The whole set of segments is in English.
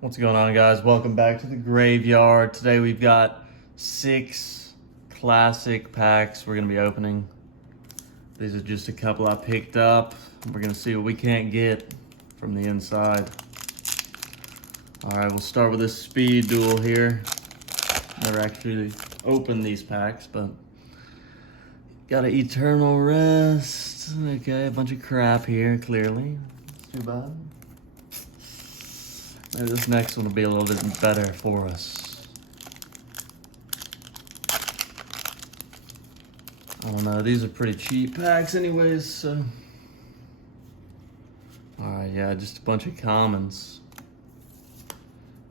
What's going on, guys? Welcome back to the graveyard. Today we've got 6 classic packs we're gonna be opening. These are just a couple I picked up. We're gonna see what we can't get from the inside. All right, we'll start with this speed duel here. Never actually opened these packs, but got an Eternal Rest. Okay, a bunch of crap here, clearly. It's too bad. Maybe this next one will be a little bit better for us. I don't know, these are pretty cheap packs anyways, so. Alright, yeah, just a bunch of commons.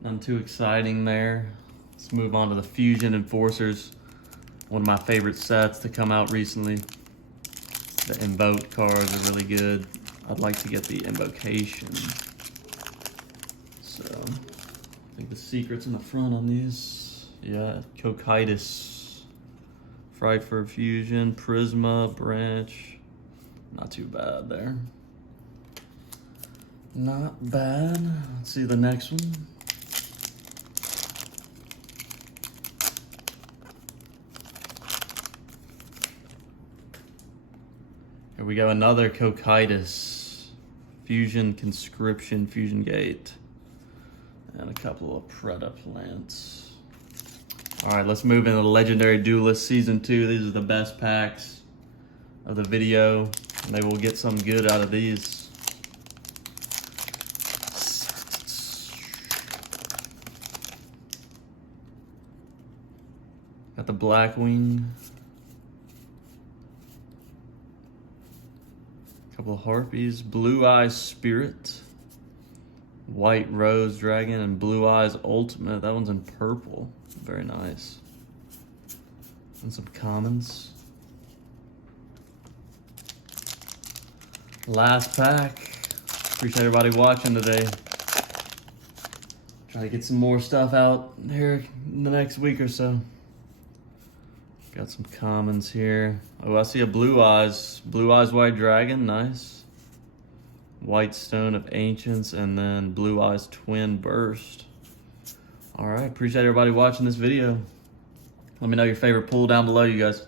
Nothing too exciting there. Let's move on to the Fusion Enforcers. One of my favorite sets to come out recently. The Invoke cards are really good. I'd like to get the Invocation. So, I think the secret's in the front on these. Yeah, Cocytus, Frightfur Fusion, Prisma, Branch. Not too bad there. Not bad. Let's see the next one. Here we go, another Cocytus. Fusion Conscription, Fusion Gate. And a couple of Preda plants. All right, let's move into Legendary Duelist Season 2. These are the best packs of the video. Maybe we'll get some good out of these. Got the Blackwing. Couple of Harpies. Blue Eyes Spirit. White Rose Dragon and Blue Eyes Ultimate. That one's in purple. Very nice. And some commons. Last pack. Appreciate everybody watching today. Try to get some more stuff out here in the next week or so. Got some commons here. Oh, I see a Blue Eyes. Blue Eyes White Dragon. Nice. White Stone of Ancients, and then Blue Eyes Twin Burst. All right, appreciate everybody watching this video. Let me know your favorite pull down below, you guys.